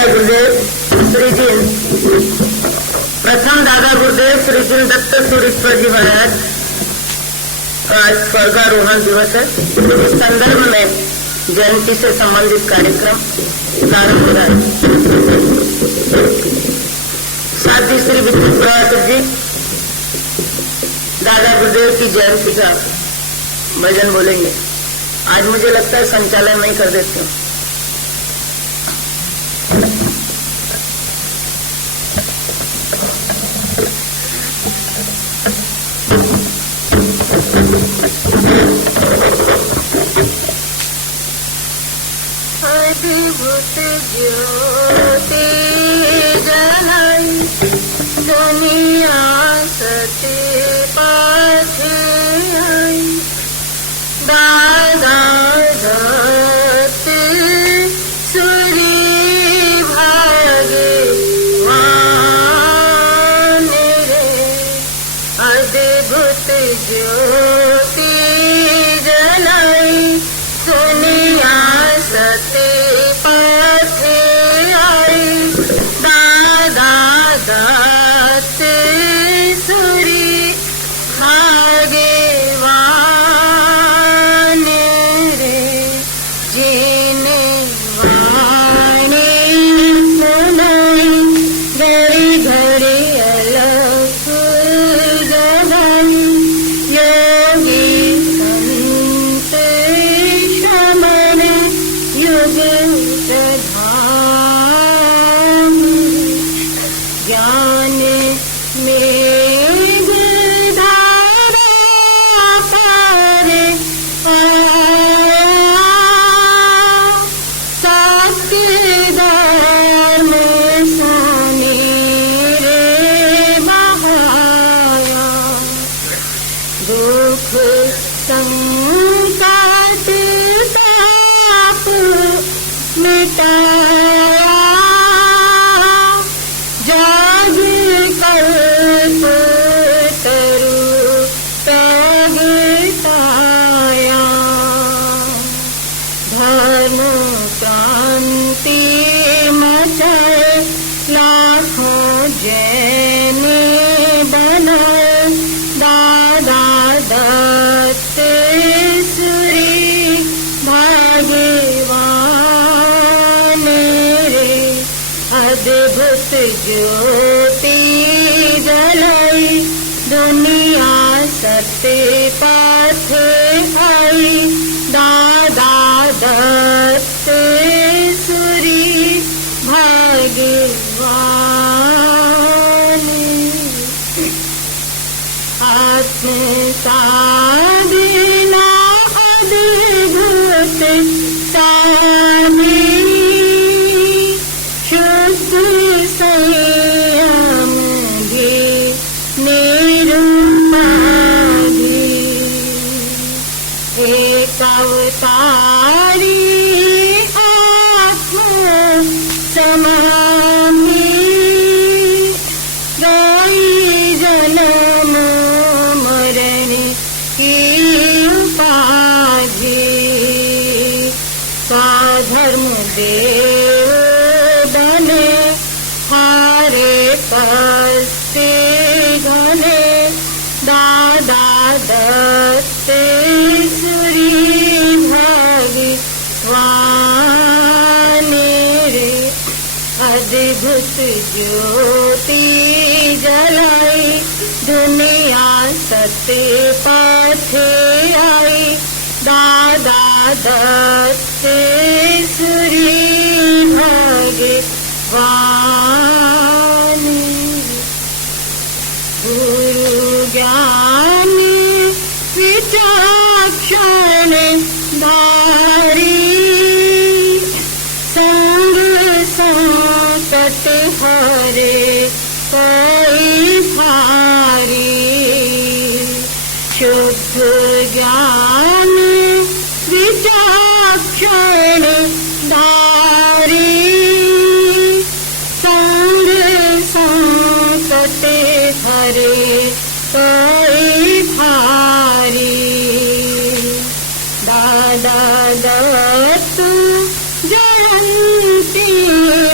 दादा गुरुदेव श्री जी, प्रथम दादा गुरुदेव श्री जी दत्त सूरीश्वर जी महाराज का आज स्वर्गारोहण दिवस है। इस संदर्भ में जयंती से संबंधित कार्यक्रम प्रारंभ हो रहा है। साथ ही श्री विद्युत प्रवासक जी दादा गुरुदेव की जयंती का भजन बोलेंगे। आज मुझे लगता है संचालन मैं ही कर देती हूँ। अद्भुत ज्योति जलाई दुनिया सते पाछे आई, दादा दत्त सूरी भागे वाने रे। अद्भुत ज्योति जलाई दुनिया सते पाछे आई, दादा दत्त सूरी भागे वाने रे। जिने वाणी सुनाई घड़ी घड़ी अलग जगाई, योगी संत श्रमण युग धाम, ज्ञान मेघ धारा पार आया, सत्यदार में सोने रे बहाया, दुख संकट ताप मिटाया, जाग कल्प तरु प्रगटाया, धर्म क्रांति मचाए लाखों जैन बनाए, दादा दत्त सूरी भाग्यवान रे। अद्भुत ज्योति जलाई दुनिया सत्य पाथे आई, दादा दत्त सूरी भाग्यवान। आत्म साधना अद्भुत साधनी, शुद्ध संयम भी निरुपाधि, एक अवतारी आत्म समामी, गई जन्म मरण की उपाधि, साधर्म देव बने हारे पस्ते घने, दादा दत्त सूरी भाग्यवान रे। अद्भुत ज्योति जलाई दुनिया सत्य पाथे आई, दादा दत्त सूरी भाग्यवान। गुरु ज्ञान विचक्षण धारी, संग संकट हरे कोई भारी, शुद्ध ज्ञान विचक्षण धारी, संग संकट हरे कोई भारी, दादा दत्त जयंती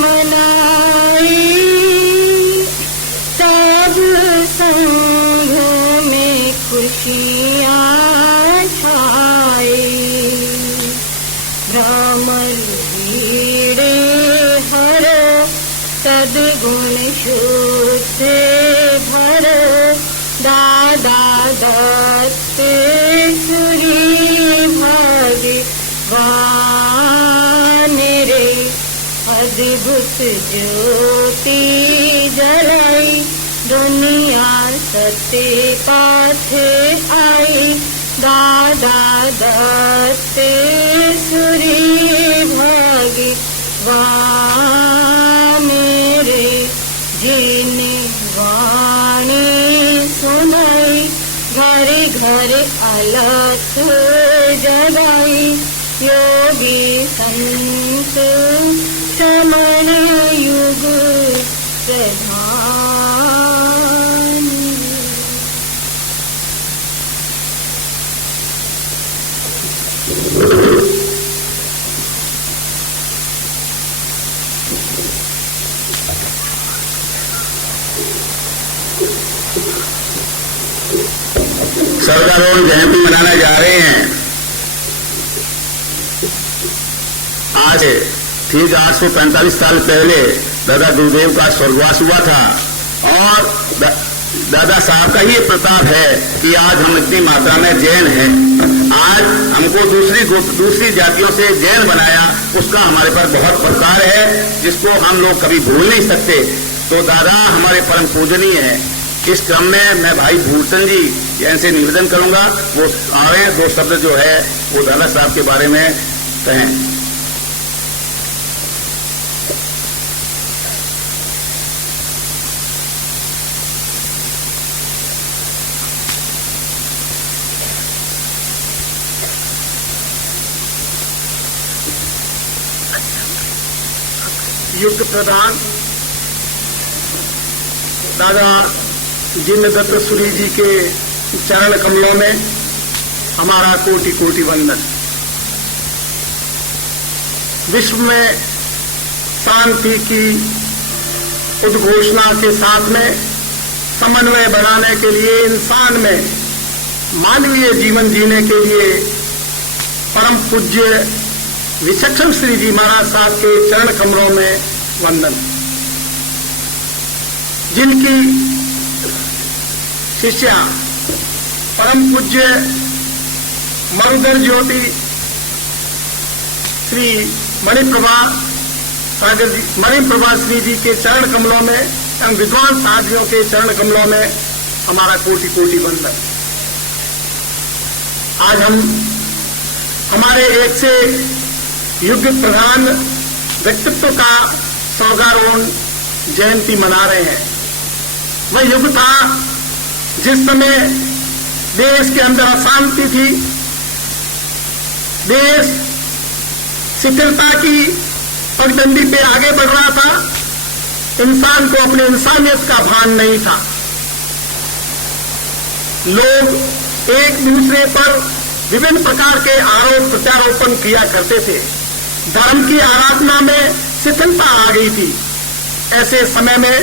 मन सद्गुण शोध से भरो दादा दत्तेश्वरी भगवान रे। अद्भुत ज्योति जलाई दुनिया सत्य पाथे आई दादा दत्तेश्वरी भगवान रे। जिने वाणी सुनाई घरे घरे अलख जगाई योगी संत श्रमण युग प्रधान। स्वर्गारोहण जयंती मनाने जा रहे हैं। आज ठीक 845 साल पहले दादा गुरुदेव का स्वर्गवास हुआ था और दादा साहब का ये प्रताप है कि आज हम इतनी मात्रा में जैन हैं। आज हमको दूसरी जातियों से जैन बनाया, उसका हमारे पर बहुत उपकार है, जिसको हम लोग कभी भूल नहीं सकते। तो दादा हमारे परम पूजनीय है। इस क्रम में मैं भाई भूषण जी जैन से निवेदन करूंगा, वो आवे 2 शब्द जो है वो दादा साहब के बारे में कहें। युग प्रधान दादा जिन दत्तेश्वरी जी के चरण कमलों में हमारा कोटि कोटि वंदन। विश्व में शांति की उद्घोषणा के साथ में समन्वय बनाने के लिए, इंसान में मानवीय जीवन जीने के लिए परम पूज्य विचक्षण श्री जी महाराज साहब के चरण कमलों में वंदन। जिनकी शिष्या परम पूज्य मरुधर ज्योति श्री मणिप्रभा श्री जी के चरण कमलों में एवं विद्वान साधियों के चरण कमलों में हमारा कोटि कोटि वंदन। आज हम हमारे एक से युग प्रधान व्यक्तित्व का स्वर्गारोहण जयंती मना रहे हैं। वह युग था जिस समय देश के अंदर अशांति थी, देश शिथिलता की पगडंडी पे आगे बढ़ रहा था, इंसान को अपनी इंसानियत का भान नहीं था। लोग एक दूसरे पर विभिन्न प्रकार के आरोप प्रत्यारोपण किया करते थे। धर्म की आराधना में शिथिलता आ गई थी। ऐसे समय में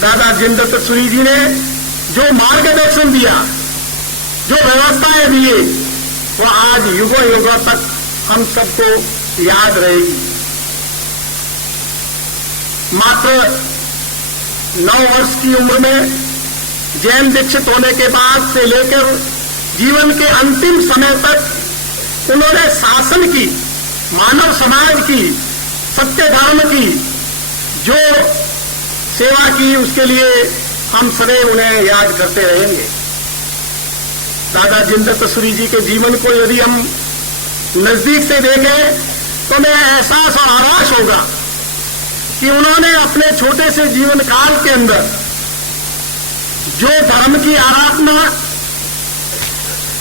दादा जिन दत्तेश्वरी जी ने जो मार्गदर्शन दिया, जो व्यवस्थाएं दिए, वो आज युगों युगों तक हम सबको याद रहेगी। मात्र 9 वर्ष की उम्र में जैन दीक्षित होने के बाद से लेकर जीवन के अंतिम समय तक उन्होंने शासन की, मानव समाज की, सत्य धर्म की जो सेवा की, उसके लिए हम सदैव उन्हें याद करते रहेंगे। दादा जिन दत्तेश्वरी जी के जीवन को यदि हम नजदीक से देखें तो हमें एहसास और आभास होगा कि उन्होंने अपने छोटे से जीवन काल के अंदर जो धर्म की आराधना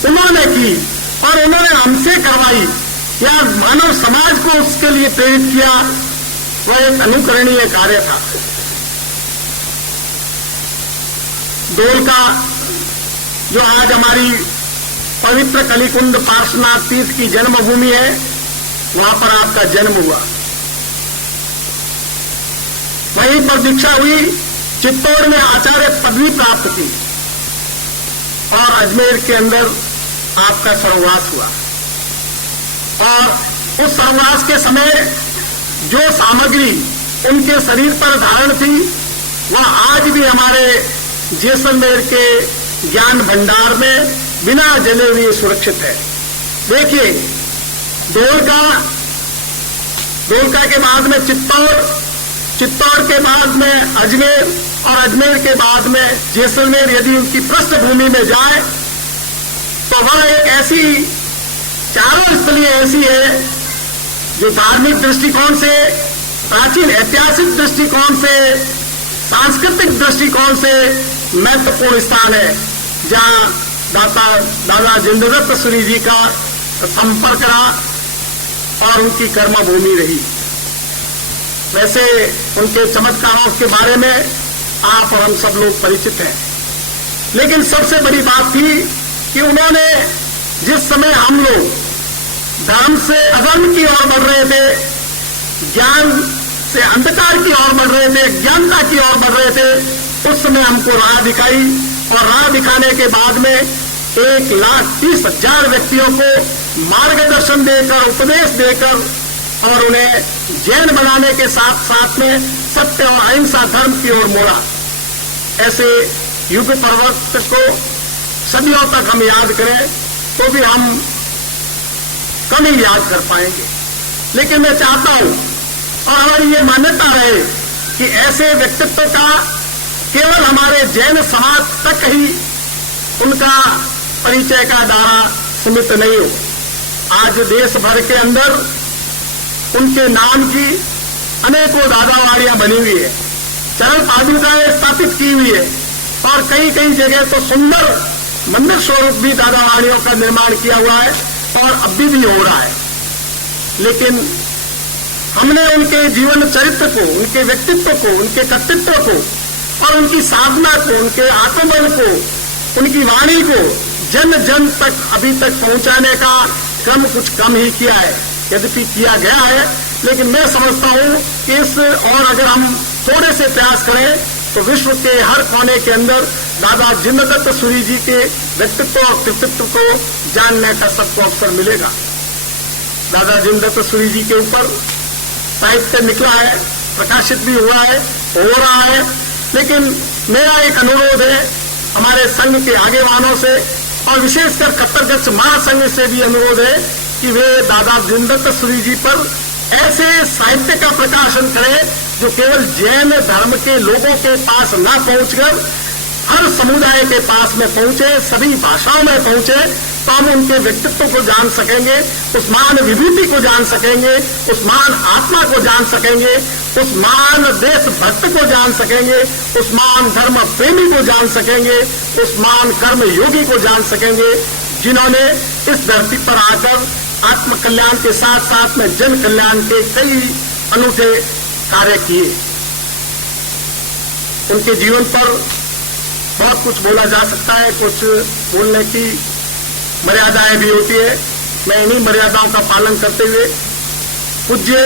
उन्होंने की और उन्होंने हमसे करवाई या मानव समाज को उसके लिए प्रेरित किया, वह एक अनुकरणीय कार्य था। डोलका जो आज हमारी पवित्र कलिकुंड पार्श्वनाथ तीर्थ की जन्मभूमि है, वहां पर आपका जन्म हुआ। वहीं पर दीक्षा हुई, चित्तौड़ में आचार्य पदवी प्राप्त की और अजमेर के अंदर आपका सर्ववास हुआ। और उस सर्ववास के समय जो सामग्री उनके शरीर पर धारण थी वह आज भी हमारे जैसलमेर के ज्ञान भंडार में बिना जले हुए सुरक्षित है। देखिए, धोलका के बाद में चित्तौड़ के बाद में अजमेर और अजमेर के बाद में जैसलमेर यदि उनकी पृष्ठभूमि में जाए तो वह एक ऐसी चारों स्थलीय ऐसी है जो धार्मिक दृष्टिकोण से, प्राचीन ऐतिहासिक दृष्टिकोण से, सांस्कृतिक दृष्टिकोण से महत्वपूर्ण स्थान है, जहां दादा जिंदरत्त सूरी जी का संपर्क रहा और उनकी कर्मभूमि रही। वैसे उनके चमत्कारों के बारे में आप और हम सब लोग परिचित हैं, लेकिन सबसे बड़ी बात थी कि उन्होंने जिस समय हम लोग धर्म से अधर्म की ओर बढ़ रहे थे, ज्ञान से अंधकार की ओर बढ़ रहे थे, ज्ञानता की ओर बढ़ रहे थे, उस समय हमको राह दिखाई और राह दिखाने के बाद में 1,30,000 व्यक्तियों को मार्गदर्शन देकर, उपदेश देकर और उन्हें जैन बनाने के साथ साथ में सत्य और अहिंसा धर्म की ओर मोड़ा। ऐसे युग परिवर्तन को सदियों तक हम याद करें तो भी हम कम ही याद कर पाएंगे, लेकिन मैं चाहता हूं और हमारी ये मान्यता रहे कि ऐसे व्यक्तित्व का केवल हमारे जैन समाज तक ही उनका परिचय का दायरा सीमित नहीं हो। आज देश भर के अंदर उनके नाम की अनेकों दादावाड़ियां बनी हुई है, चरण पादुकाएं स्थापित की हुई है और कई कई जगह तो सुंदर मंदिर स्वरूप भी दादावाड़ियों का निर्माण किया हुआ है और अभी भी हो रहा है। लेकिन हमने उनके जीवन चरित्र को, उनके व्यक्तित्व को, उनके कर्तृत्व को और उनकी साधना को, उनके आत्मबल को, उनकी वाणी को जन जन तक अभी तक पहुंचाने का क्रम कुछ कम ही किया है। यद्यपि किया गया है, लेकिन मैं समझता हूं कि इस और अगर हम थोड़े से प्रयास करें तो विश्व के हर कोने के अंदर दादा जिंदरत्त सूरी जी के व्यक्तित्व और कृतित्व को जानने का सबको अवसर मिलेगा। दादा जिंदरत्त सूरी जी के ऊपर साहित्य निकला है, प्रकाशित भी हुआ है, हो रहा है, लेकिन मेरा एक अनुरोध है हमारे संघ के आगेवानों से और विशेषकर कत्तरगच्छ महासंघ से भी अनुरोध है कि वे दादा जिंदरत्त सूरी जी पर ऐसे साहित्य का प्रकाशन करें जो केवल जैन धर्म के लोगों के पास न पहुंचकर हर समुदाय के पास में पहुंचे, सभी भाषाओं में पहुंचे, तो हम उनके व्यक्तित्व को जान सकेंगे, उस महान विभूति को जान सकेंगे, उस महान आत्मा को जान सकेंगे, उस महान देशभक्त को जान सकेंगे, उस महान धर्म प्रेमी को जान सकेंगे, उस महान कर्म योगी को जान सकेंगे, जिन्होंने इस धरती पर आकर आत्म कल्याण के साथ साथ में जन कल्याण के कई अनूठे कार्य किए। उनके जीवन पर बहुत कुछ बोला जा सकता है, कुछ बोलने की मर्यादाएं भी होती है। मैं इन्हीं मर्यादाओं का पालन करते हुए पूज्य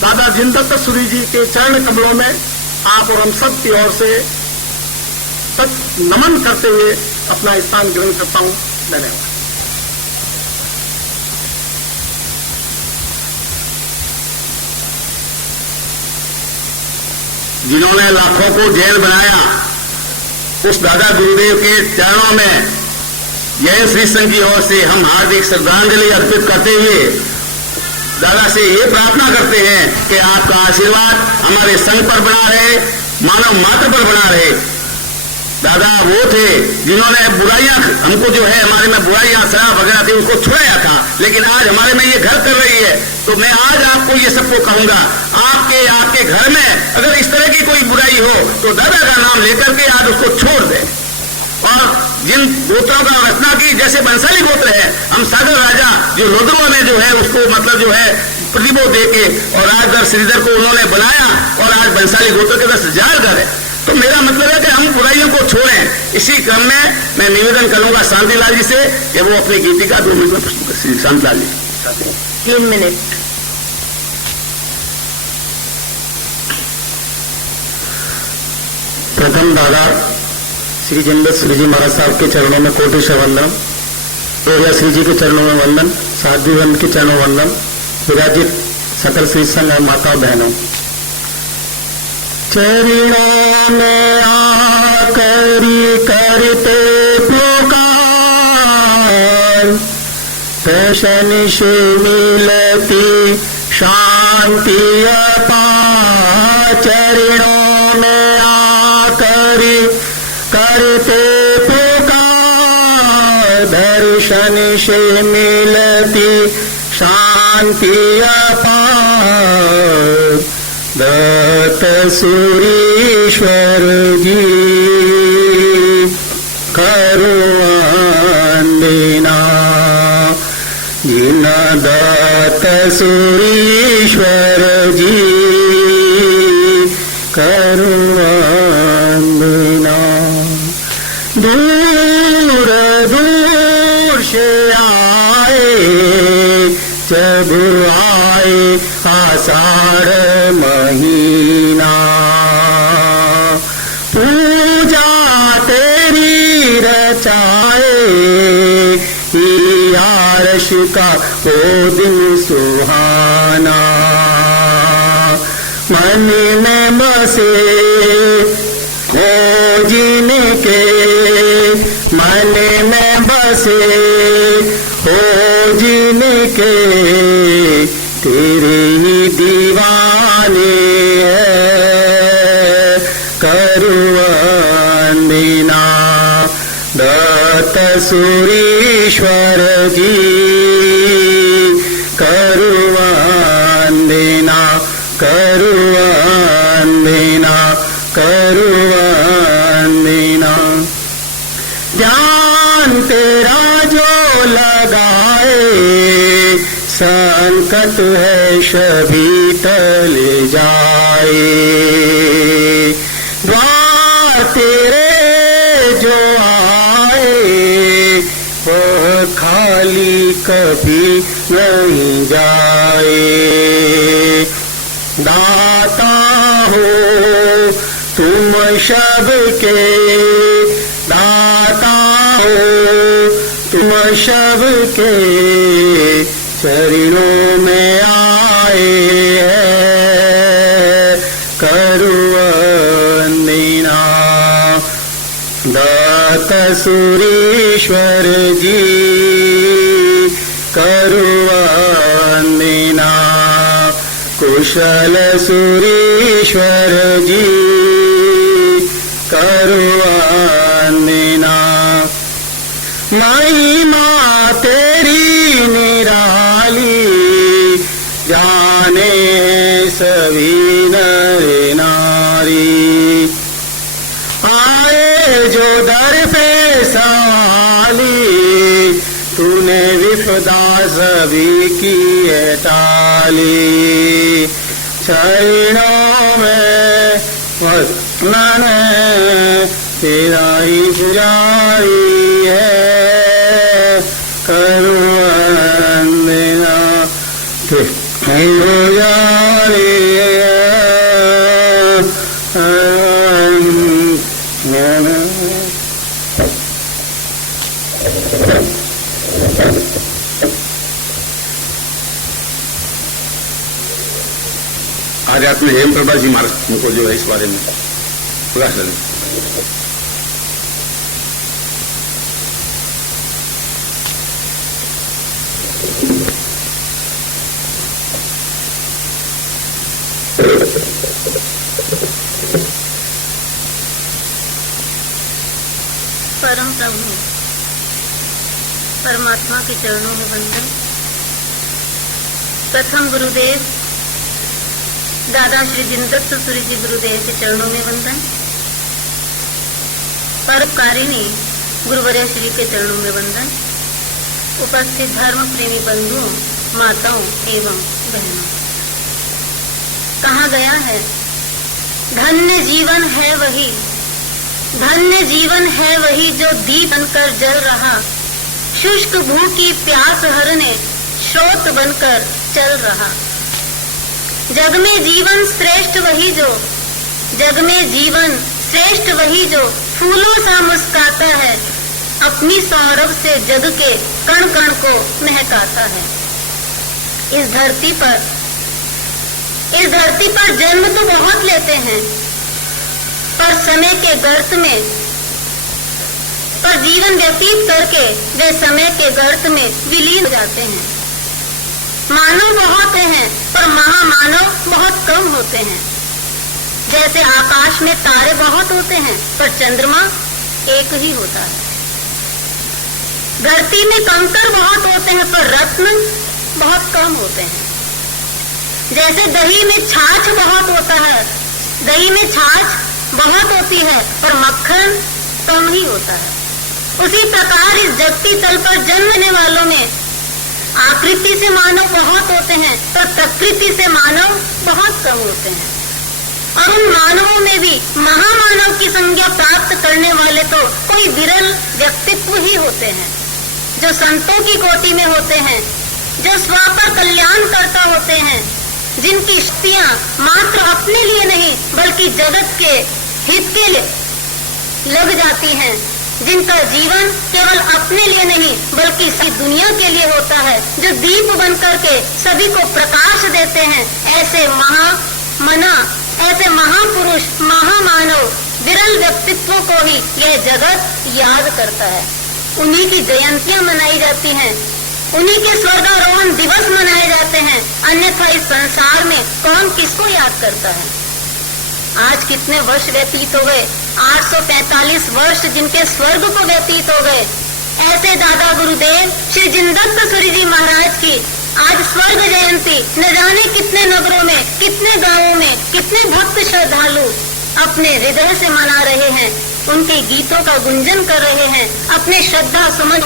दादा जिंदरत्त सूरी जी के चरण कमलों में आप और हम सब की ओर से तक नमन करते हुए अपना स्थान ग्रहण करता हूं। धन्यवाद। जिन्होंने लाखों को जैन बनाया, उस दादा गुरुदेव के चरणों में जैन श्री संघ की ओर से हम हार्दिक श्रद्धांजलि अर्पित करते हुए दादा से ये प्रार्थना करते हैं कि आपका आशीर्वाद हमारे संघ पर बना रहे, मानव मात्र पर बना रहे। दादा वो थे जिन्होंने बुराइयां, हमको जो है हमारे में बुराइयां, शराब वगैरह थी, उसको छुड़ाया था, लेकिन आज हमारे में ये घर कर रही है। तो मैं आज आपको ये सबको कहूंगा, आपके घर में अगर इस तरह की कोई बुराई हो तो दादा का नाम लेकर के आज उसको छोड़ दें। और जिन गोत्रों का रचना की, जैसे बंसाली गोत्र है, हम सागर राजा जो लोधरुआ में जो है उसको मतलब जो है प्रतिभो देके और राजधर श्रीधर को उन्होंने बनाया और आज बंसाली गोत्र के 10,000 घर है। तो मेरा मतलब है कि हम बुराइयों को छोड़ें। इसी क्रम में मैं निवेदन करूंगा शांतिलाल जी से कि वो अपनी गीति का 2 मिनट में प्रस्तुत करें। शांतिलाल जी 3 मिनट। प्रथम दादा श्री जिंदरत्त सूरी जी महाराज साहब के चरणों में कोटेश्वर वंदन, रोहिया श्री जी के चरणों में वंदन, साध्वी वंद के चरणों में वंदन, विराजित सकल श्री संघ और माताओं बहनों, चरणों में आकरी करते पुकार, दर्शन से मिलती शांति अपार। चरणों में आकरी करते पुकार, दर्शन से मिलती शांति अपार। दत्त सुरीश्वर जी करो वंदना, जिन दत्त सुरीश्वर जी करो वंदना। दूर दूर से आए जब आए आषाढ़ महीना, पूजा तेरी रचाए आरश का वो दिन सुहाना। मन में बसे हो जिनके, मन में बसे हो जिनके, तेरे ही दीवाने हैं करो वंदना। दत्त सुरीश्वर जी करो वंदना, करो वंदना, करो वंदना। ध्यान तेरा जो लगाए संकट है सभी टल जाए। द्वार तेरे जो आए वह खाली कभी नहीं जाए। दाता हो तुम सबके, दाता हो तुम सबके, चरणों में आए हैं करो वंदना। दत्त सुरीश्वर जी करो वंदना, कुशल सुरीश्वर जी करो वंदना। महिमा तेरी निराली जाने सभी नर नारी। आए जो दर पे सवाली, तूने विपदा सभी की है टाली। चरणों में वंदन तेरा ही पुजारी है करो वंदना। पुजारी आध्यात्म हेम प्रभा जी महाराज हमको जो है इस बारे में प्रकाश डालें। परम प्रभु परमात्मा के चरणों में वंदन। प्रथम गुरुदेव दादा श्री जिनदत्त सूरी जी गुरुदेव के चरणों में वंदन। परोपकारिणी गुरुवर्य श्री के चरणों में वंदन। उपस्थित धर्म प्रेमी बंधुओं, माताओं एवं बहनों, कहा गया है धन्य जीवन है वही, धन्य जीवन है वही जो दीप बनकर जल रहा, शुष्क भूखी प्यास हरने स्रोत बनकर चल रहा। जग में जीवन श्रेष्ठ वही जो, जग में जीवन श्रेष्ठ वही जो फूलों सा मुस्काता है, अपनी सौरभ से जग के कण कण को महकाता है। इस धरती पर जन्म तो बहुत लेते हैं, पर समय के गर्त में, पर जीवन व्यतीत करके वे समय के गर्त में विलीन हो जाते हैं। मानव बहुत हैं पर महामानव बहुत कम होते हैं। जैसे आकाश में तारे बहुत होते हैं पर चंद्रमा एक ही होता है। धरती में कंकर बहुत होते हैं पर रत्न बहुत कम होते हैं। जैसे दही में छाछ बहुत होता है, दही में छाछ बहुत होती है पर मक्खन कम ही होता है। उसी प्रकार इस जगती तल पर जन्मने वालों में आकृति से मानव बहुत होते हैं पर प्रकृति से मानव बहुत कम होते हैं। और उन मानवों में भी महामानव की संज्ञा प्राप्त करने वाले तो कोई विरल व्यक्तित्व ही होते हैं, जो संतों की कोटि में होते हैं, जो स्व पर कल्याण करता होते हैं, जिनकी शक्तियां मात्र अपने लिए नहीं बल्कि जगत के हित के लिए लग जाती हैं, जिनका जीवन केवल अपने लिए नहीं बल्कि सारी दुनिया के लिए होता है, जो दीप बनकर के सभी को प्रकाश देते हैं। ऐसे ऐसे महापुरुष, महामानव, विरल व्यक्तित्वों को ही यह जगत याद करता है। उन्हीं की जयंतियां मनाई जाती हैं, उन्हीं के स्वर्गारोहण दिवस मनाए जाते हैं। अन्यथा इस संसार में कौन किसको याद करता है? आज कितने वर्ष व्यतीत हो गए, 845 वर्ष जिनके स्वर्ग को व्यतीत हो गए। ऐसे दादा गुरुदेव श्री जिनदत्तसूरि जी महाराज की आज स्वर्ग जयंती न जाने कितने नगरों में, कितने गांवों में, कितने भक्त श्रद्धालु अपने हृदय से मना रहे हैं, उनके गीतों का गुंजन कर रहे हैं, अपने श्रद्धा सुमन